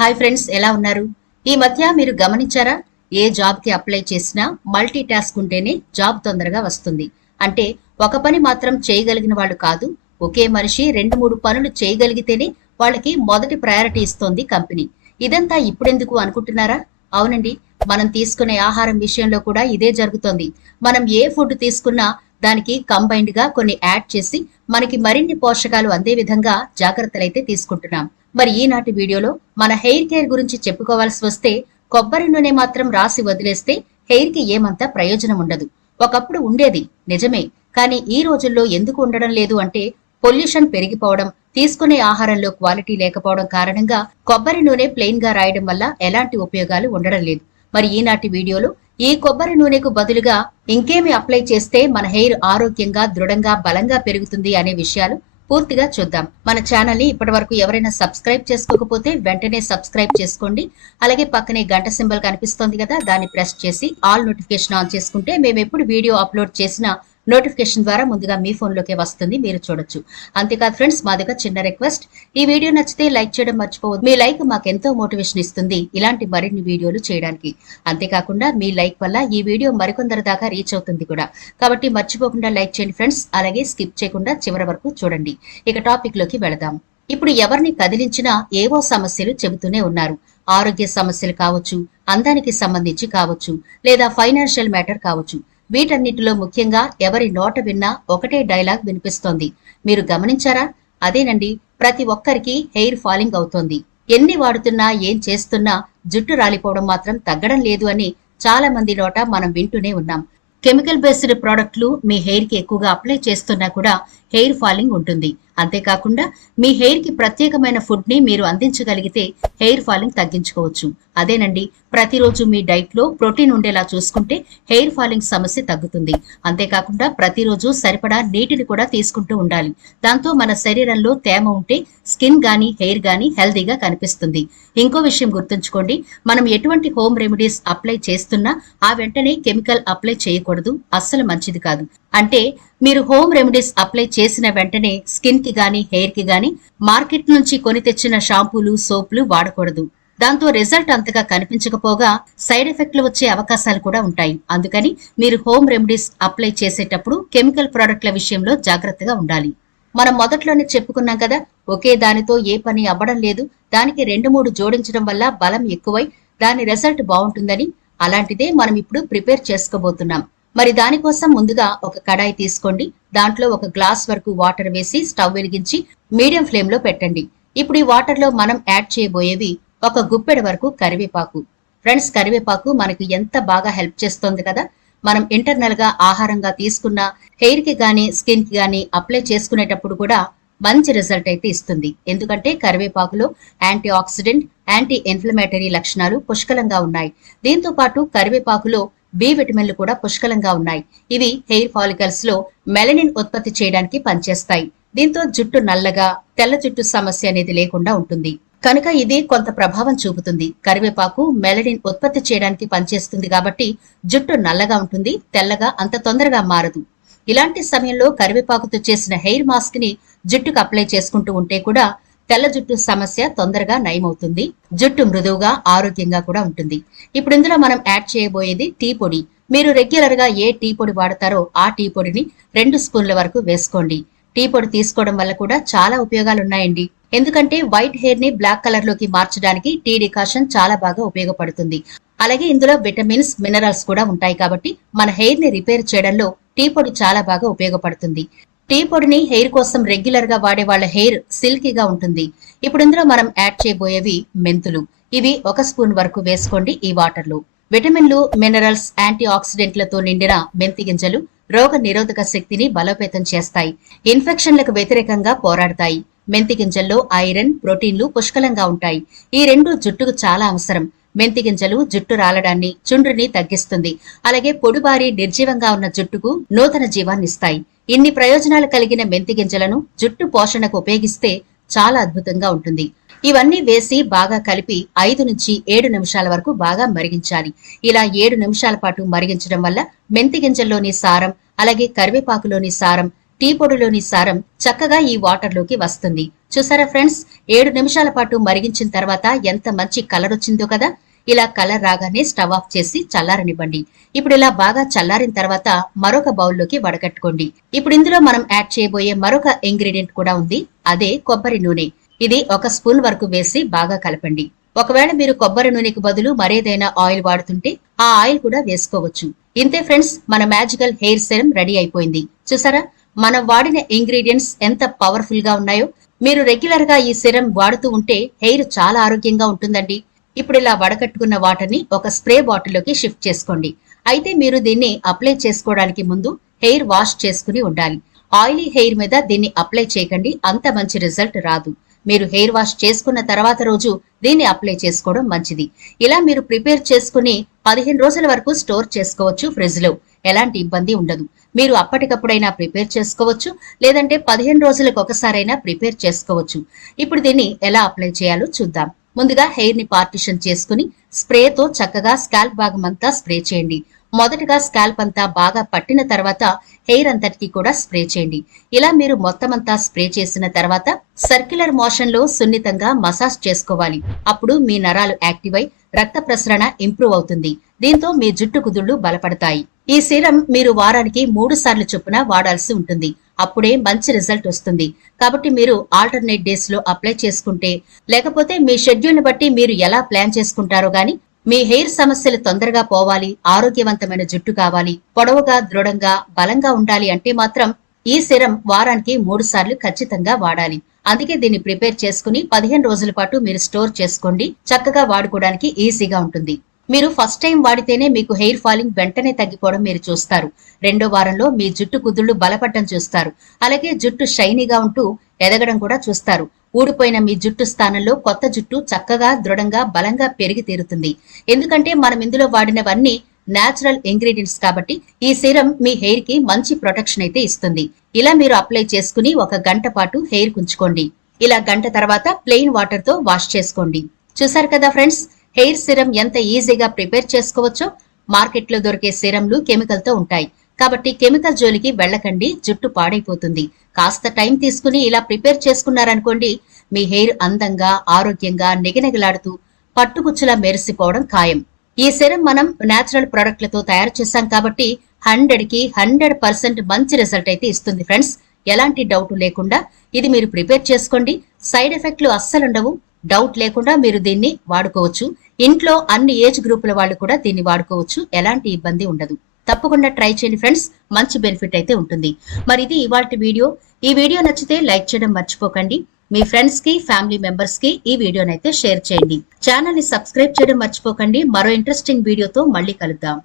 Hi friends, ఎలా ఉన్నారు? ఈ మధ్య మీరు గమనించారా? ఏ జాబ్ కి అప్లై చేసినా మల్టీ టాస్క్ ఉంటేనే జాబ్ తొందరగా వస్తుంది. అంటే ఒక పని మాత్రం చేయగలిగిన వాళ్ళు కాదు, ఒకే మనిషి 2-3 పనులు చేయగలిగితేనే వాళ్ళకి మొదటి ప్రయారిటీ ఇస్తోంది కంపెనీ. ఇదంతా ఇప్పుడెందుకు అనుకుంటున్నారా? అవునండి, మనం తీసుకునే ఆహారం విషయంలో కూడా ఇదే జరుగుతోంది. మనం ఏ ఫుడ్ తీసుకున్నా దానికి కంబైన్డ్ గా కొన్ని యాడ్ చేసి మనకి మరిన్ని పోషకాలు అందే విధంగా జాగ్రత్తలైతే తీసుకుంటున్నాం. మరి ఈనాటి వీడియోలో మన హెయిర్ కేర్ గురించి చెప్పుకోవాల్సి వస్తే, కొబ్బరి నూనె మాత్రం రాసి వదిలేస్తే హెయిర్ కి ఏమంత ప్రయోజనం ఉండదు. ఒకప్పుడు ఉండేది నిజమే, కానీ ఈ రోజుల్లో ఎందుకు ఉండడం లేదు అంటే, పొల్యూషన్ పెరిగిపోవడం, తీసుకునే ఆహారంలో క్వాలిటీ లేకపోవడం కారణంగా కొబ్బరి నూనె ప్లెయిన్ గా రాయడం వల్ల ఎలాంటి ఉపయోగాలు ఉండడం లేదు. మరి ఈనాటి వీడియోలో ఈ కొబ్బరి నూనెకు బదులుగా ఇంకేమి అప్లై చేస్తే మన హెయిర్ ఆరోగ్యంగా, దృఢంగా, బలంగా పెరుగుతుంది అనే విషయాలు పూర్తిగా చూద్దాం. మన ఛానల్ ని ఇప్పటి వరకు ఎవరైనా సబ్స్క్రైబ్ చేసుకోకపోతే వెంటనే సబ్స్క్రైబ్ చేసుకోండి. అలాగే పక్కనే గంట సింబల్ కనిపిస్తోంది కదా, దాన్ని ప్రెస్ చేసి ఆల్ నోటిఫికేషన్ ఆన్ చేసుకుంటే మేము ఎప్పుడు వీడియో అప్లోడ్ చేసినా నోటిఫికేషన్ ద్వారా ముందుగా మీ ఫోన్ లోకే వస్తుంది, మీరు చూడొచ్చు. అంతేకాదు ఫ్రెండ్స్, మాదిగా చిన్న రిక్వెస్ట్, ఈ వీడియో నచ్చితే లైక్ చేయడం మర్చిపోవద్దు. మీ లైక్ మాకెంతో మోటివేషన్ ఇస్తుంది ఇలాంటి మరిన్ని వీడియోలు చేయడానికి. అంతేకాకుండా మీ లైక్ వల్ల ఈ వీడియో మరికొందరి దాకా రీచ్ అవుతుంది కూడా. కాబట్టి మర్చిపోకుండా లైక్ చేయండి ఫ్రెండ్స్. అలాగే స్కిప్ చేయకుండా చివరి వరకు చూడండి. ఇక టాపిక్ లోకి వెళదాం. ఇప్పుడు ఎవరిని కదిలించినా ఏవో సమస్యలు చెబుతూనే ఉన్నారు. ఆరోగ్య సమస్యలు కావచ్చు, అందానికి సంబంధించి కావచ్చు, లేదా ఫైనాన్షియల్ మ్యాటర్ కావచ్చు. వీటన్నిటిలో ముఖ్యంగా ఎవరి నోట విన్నా ఒకటే డైలాగ్ వినిపిస్తోంది. మీరు గమనించారా? అదేనండి, ప్రతి ఒక్కరికి హెయిర్ ఫాలింగ్ అవుతోంది. ఎన్ని వాడుతున్నా, ఏం చేస్తున్నా జుట్టు రాలిపోవడం మాత్రం తగ్గడం లేదు అని చాలా మంది నోట మనం వింటూనే ఉన్నాం. కెమికల్ బేస్డ్ ప్రోడక్ట్లు మీ హెయిర్ కి ఎక్కువగా అప్లై చేస్తున్నా కూడా హెయిర్ ఫాలింగ్ ఉంటుంది. అంతేకాకుండా మీ హెయిర్ కి ప్రత్యేకమైన ఫుడ్ ని మీరు అందించగలిగితే హెయిర్ ఫాలింగ్ తగ్గించుకోవచ్చు. అదేనండి, ప్రతిరోజు మీ డైట్ లో ప్రోటీన్ ఉండేలా చూసుకుంటే హెయిర్ ఫాలింగ్ సమస్య తగ్గుతుంది. అంతేకాకుండా ప్రతిరోజు సరిపడా నీటిని కూడా తీసుకుంటూ ఉండాలి. దాంతో మన శరీరంలో తేమ ఉంటే స్కిన్ గానీ హెయిర్ గానీ హెల్దీగా కనిపిస్తుంది. ఇంకో విషయం గుర్తుంచుకోండి, మనం ఎటువంటి హోమ్ రెమెడీస్ అప్లై చేస్తున్నా ఆ వెంటనే కెమికల్ అప్లై చేయకూడదు, అస్సలు మంచిది కాదు. అంటే మీరు హోమ్ రెమెడీస్ అప్లై చేసిన వెంటనే స్కిన్ కి గానీ హెయిర్ కి గానీ మార్కెట్ నుంచి కొని తెచ్చిన షాంపూలు, సోపులు వాడకూడదు. దాంతో రిజల్ట్ అంతగా కనిపించకపోగా సైడ్ ఎఫెక్ట్లు వచ్చే అవకాశాలు కూడా ఉంటాయి. అందుకని మీరు హోమ్ రెమెడీస్ అప్లై చేసేటప్పుడు కెమికల్ ప్రోడక్ట్ల విషయంలో జాగ్రత్తగా ఉండాలి. మనం మొదట్లోనే చెప్పుకున్నాం కదా, ఒకే దానితో ఏ పని అవ్వడం లేదు, దానికి 2-3 జోడించడం వల్ల బలం ఎక్కువై దాని రిజల్ట్ బాగుంటుందని. అలాంటిదే మనం ఇప్పుడు ప్రిపేర్ చేసుకోబోతున్నాం. మరి దానికోసం ముందుగా ఒక కడాయి తీసుకోండి. దాంట్లో ఒక గ్లాస్ వరకు వాటర్ వేసి స్టవ్ వెలిగించి మీడియం ఫ్లేమ్ లో పెట్టండి. ఇప్పుడు ఈ వాటర్ లో మనం యాడ్ చేయబోయేవి ఒక గుప్పెడు వరకు కరివేపాకు. ఫ్రెండ్స్, కరివేపాకు మనకు ఎంత బాగా హెల్ప్ చేస్తోంది కదా. మనం ఇంటర్నల్ గా ఆహారంగా తీసుకున్న హెయిర్ కి గానీ స్కిన్ కి గానీ అప్లై చేసుకునేటప్పుడు కూడా మంచి రిజల్ట్ అయితే ఇస్తుంది. ఎందుకంటే కరివేపాకులో యాంటీ ఆక్సిడెంట్, యాంటీ ఇన్ఫ్లమేటరీ లక్షణాలు పుష్కలంగా ఉన్నాయి. దీంతో పాటు కరివేపాకులో బి విటమిన్లు కూడా పుష్కలంగా ఉన్నాయి. ఇవి హెయిర్ ఫాలికల్స్ లో మెలనిన్ ఉత్పత్తి చేయడానికి పనిచేస్తాయి. దీంతో జుట్టు నల్లగా, తెల్ల జుట్టు సమస్య అనేది లేకుండా ఉంటుంది. కనుక ఇది కొంత ప్రభావం చూపుతుంది. కరివేపాకు మెలనిన్ ఉత్పత్తి చేయడానికి పనిచేస్తుంది కాబట్టి జుట్టు నల్లగా ఉంటుంది, తెల్లగా అంత తొందరగా మారదు. ఇలాంటి సమయంలో కరివేపాకుతో చేసిన హెయిర్ మాస్క్ ని జుట్టుకు అప్లై చేసుకుంటూ ఉంటే కూడా తెల్ల జుట్టు సమస్య తొందరగా నయమవుతుంది. జుట్టు మృదువుగా, ఆరోగ్యంగా కూడా ఉంటుంది. ఇప్పుడు ఇందులో మనం యాడ్ చేయబోయేది టీ పొడి. మీరు రెగ్యులర్ గా ఏ టీ పొడి వాడతారో ఆ టీ పొడిని 2 స్పూన్ల వరకు వేసుకోండి. టీ పొడి తీసుకోవడం వల్ల కూడా చాలా ఉపయోగాలు ఉన్నాయండి. ఎందుకంటే వైట్ హెయిర్ ని బ్లాక్ కలర్ లోకి మార్చడానికి టీ డికాషన్ చాలా బాగా ఉపయోగపడుతుంది. అలాగే ఇందులో విటమిన్స్, మినరల్స్ కూడా ఉంటాయి కాబట్టి మన హెయిర్ ని రిపేర్ చేయడంలో టీ పొడి చాలా బాగా ఉపయోగపడుతుంది. టీ పొడిని హెయిర్ కోసం రెగ్యులర్ గా వాడే వాళ్ళ హెయిర్ సిల్కీగా ఉంటుంది. ఇప్పుడు ఇందులో మనం యాడ్ చేయబోయేవి మెంతులు. ఇవి 1 స్పూన్ వరకు వేసుకోండి ఈ వాటర్ లో. విటమిన్లు, మినరల్స్, యాంటీ ఆక్సిడెంట్లతో నిండిన మెంతి గింజలు రోగ నిరోధక శక్తిని బలోపేతం చేస్తాయి. ఇన్ఫెక్షన్లకు వ్యతిరేకంగా పోరాడతాయి. మెంతి గింజల్లో ఐరన్, ప్రోటీన్లు పుష్కలంగా ఉంటాయి. ఈ రెండు జుట్టుకు చాలా అవసరం. మెంతి గింజలు జుట్టు రాలడాన్ని, చుండ్రుని తగ్గిస్తుంది. అలాగే పొడిబారి నిర్జీవంగా ఉన్న జుట్టుకు నూతన జీవాన్నిస్తాయి. ఇన్ని ప్రయోజనాలు కలిగిన మెంతి గింజలను జుట్టు పోషణకు ఉపయోగిస్తే చాలా అద్భుతంగా ఉంటుంది. ఇవన్నీ వేసి బాగా కలిపి 5-7 నిమిషాల వరకు బాగా మరిగించాలి. ఇలా 7 నిమిషాల పాటు మరిగించడం వల్ల మెంతి గింజల్లోని సారం, అలాగే కరివేపాకులోని సారం, టీ పొడిలోని సారం చక్కగా ఈ వాటర్ లోకి వస్తుంది. చూసారా ఫ్రెండ్స్, 7 నిమిషాల పాటు మరిగించిన తర్వాత ఎంత మంచి కలర్ వచ్చిందో కదా. ఇలా కలర్ రాగానే స్టవ్ ఆఫ్ చేసి చల్లారనివ్వండి. ఇప్పుడు ఇలా బాగా చల్లారిన తర్వాత మరొక బౌల్లోకి వడగట్టుకోండి. ఇప్పుడు ఇందులో మనం యాడ్ చేయబోయే మరొక ఇంగ్రీడియంట్ కూడా ఉంది, అదే కొబ్బరి నూనె. ఇది 1 స్పూన్ వరకు వేసి బాగా కలపండి. ఒకవేళ మీరు కొబ్బరి నూనెకు బదులు మరేదైనా ఆయిల్ వాడుతుంటే ఆ ఆయిల్ కూడా వేసుకోవచ్చు. ఇంతే ఫ్రెండ్స్, మన మ్యాజికల్ హెయిర్ సెరం రెడీ అయిపోయింది. చూసారా, మనం వాడిన ఇంగ్రీడియంట్స్ ఎంత పవర్ఫుల్ గా ఉన్నాయో. మీరు రెగ్యులర్ గా ఈ సెరం వాడుతూ ఉంటే హెయిర్ చాలా ఆరోగ్యంగా ఉంటుందండి. ఇప్పుడు ఇలా వడకట్టుకున్న వాటర్ని ఒక స్ప్రే బాటిల్లోకి షిఫ్ట్ చేసుకోండి. అయితే మీరు దీన్ని అప్లై చేసుకోవడానికి ముందు హెయిర్ వాష్ చేసుకుని ఉండాలి. ఆయిలీ హెయిర్ మీద దీన్ని అప్లై చేయకండి, అంత మంచి రిజల్ట్ రాదు. మీరు హెయిర్ వాష్ చేసుకున్న తర్వాత రోజు దీన్ని అప్లై చేసుకోవడం మంచిది. ఇలా మీరు ప్రిపేర్ చేసుకుని 15 రోజుల వరకు స్టోర్ చేసుకోవచ్చు ఫ్రిడ్జ్ లో. ఎలాంటి ఇబ్బంది ఉండదు. మీరు అప్పటికప్పుడైనా ప్రిపేర్ చేసుకోవచ్చు, లేదంటే 15 రోజులకు ఒకసారైనా ప్రిపేర్ చేసుకోవచ్చు. ఇప్పుడు దీన్ని ఎలా అప్లై చేయాలో చూద్దాం. ముందుగా హెయిర్ ని పార్టిషన్ చేసుకుని స్ప్రేతో చక్కగా స్కాల్ప్ భాగం అంతా స్ప్రే చేయండి. మొదటగా స్కాల్ప్ అంతా బాగా పట్టిన తర్వాత హెయిర్ అంతటికి కూడా స్ప్రే చేయండి. ఇలా మీరు మొత్తం అంతా స్ప్రే చేసిన తర్వాత సర్క్యులర్ మోషన్ లో సున్నితంగా మసాజ్ చేసుకోవాలి. అప్పుడు మీ నరాలు యాక్టివ్ అయి రక్త ప్రసరణ ఇంప్రూవ్ అవుతుంది. దీంతో మీ జుట్టు కుదుళ్లు బలపడతాయి. ఈ సీరం మీరు వారానికి 3 సార్లు చొప్పున వాడాల్సి ఉంటుంది. అప్పుడే మంచి రిజల్ట్ వస్తుంది. కాబట్టి మీరు ఆల్టర్నేట్ డేస్ లో అప్లై చేసుకుంటే, లేకపోతే మీ షెడ్యూల్ ని బట్టి మీరు ఎలా ప్లాన్ చేసుకుంటారో గానీ, మీ హెయిర్ సమస్యలు తొందరగా పోవాలి, ఆరోగ్యవంతమైన జుట్టు కావాలి, పొడవుగా, దృఢంగా, బలంగా ఉండాలి అంటే మాత్రం ఈ సిరం వారానికి 3 సార్లు ఖచ్చితంగా వాడాలి. అందుకే దీన్ని ప్రిపేర్ చేసుకుని 15 రోజుల పాటు మీరు స్టోర్ చేసుకోండి. చక్కగా వాడుకోవడానికి ఈజీగా ఉంటుంది. మీరు ఫస్ట్ టైం వాడితేనే మీకు హెయిర్ ఫాలింగ్ వెంటనే తగ్గిపోవడం మీరు చూస్తారు. 2వ వారంలో మీ జుట్టు కుదుళ్లు బలపడడం చూస్తారు. అలాగే జుట్టు షైనీగా ఉంటూ ఎదగడం కూడా చూస్తారు. ఊడిపోయిన మీ జుట్టు స్థానంలో కొత్త జుట్టు చక్కగా, దృఢంగా, బలంగా పెరిగి తీరుతుంది. ఎందుకంటే మనం ఇందులో వాడినవన్నీ నేచురల్ ఇంగ్రీడియంట్స్ కాబట్టి ఈ సీరం మీ హెయిర్ కి మంచి ప్రొటెక్షన్ అయితే ఇస్తుంది. ఇలా మీరు అప్లై చేసుకుని 1 గంట పాటు హెయిర్ కుంచుకోండి. ఇలా గంట తర్వాత ప్లెయిన్ వాటర్ తో వాష్ చేసుకోండి. చూసారు కదా ఫ్రెండ్స్, హెయిర్ సిరం ఎంత ఈజీగా ప్రిపేర్ చేసుకోవచ్చో. మార్కెట్ లో దొరికే సిరంలు కెమికల్ తో ఉంటాయి కాబట్టి కెమికల్ జోలికి వెళ్ళకండి, జుట్టు పాడైపోతుంది. కాస్త టైం తీసుకుని ఇలా ప్రిపేర్ చేసుకున్నారనుకోండి, మీ హెయిర్ అందంగా, ఆరోగ్యంగా, నిగనిగలాడుతూ పట్టుకుచ్చులా మెరిసిపోవడం ఖాయం. ఈ సిరం మనం నేచురల్ ప్రొడక్ట్లతో తయారు చేశాం కాబట్టి 100కి 100% మంచి రిజల్ట్ అయితే ఇస్తుంది ఫ్రెండ్స్. ఎలాంటి డౌట్ లేకుండా ఇది మీరు ప్రిపేర్ చేసుకోండి. సైడ్ ఎఫెక్ట్లు అస్సలుండవు. డౌట్ లేకుండా మీరు దీన్ని వాడుకోవచ్చు. ఇంట్లో అన్ని ఏజ్ గ్రూపుల వాళ్ళు కూడా దీన్ని వాడుకోవచ్చు. ఎలాంటి ఇబ్బంది ఉండదు. తప్పకుండా ట్రై చేయండి ఫ్రెండ్స్, మంచి బెనిఫిట్ అయితే ఉంటుంది. మరి ఇది ఇవాల్టి వీడియో. ఈ వీడియో నచ్చితే లైక్ చేయడం మర్చిపోకండి. మీ ఫ్రెండ్స్ కి, ఫ్యామిలీ మెంబర్స్ కి ఈ వీడియోనైతే షేర్ చేయండి. ఛానల్ ని సబ్స్క్రైబ్ చేయడం మర్చిపోకండి. మరో ఇంట్రెస్టింగ్ వీడియోతో మళ్ళీ కలుద్దాం.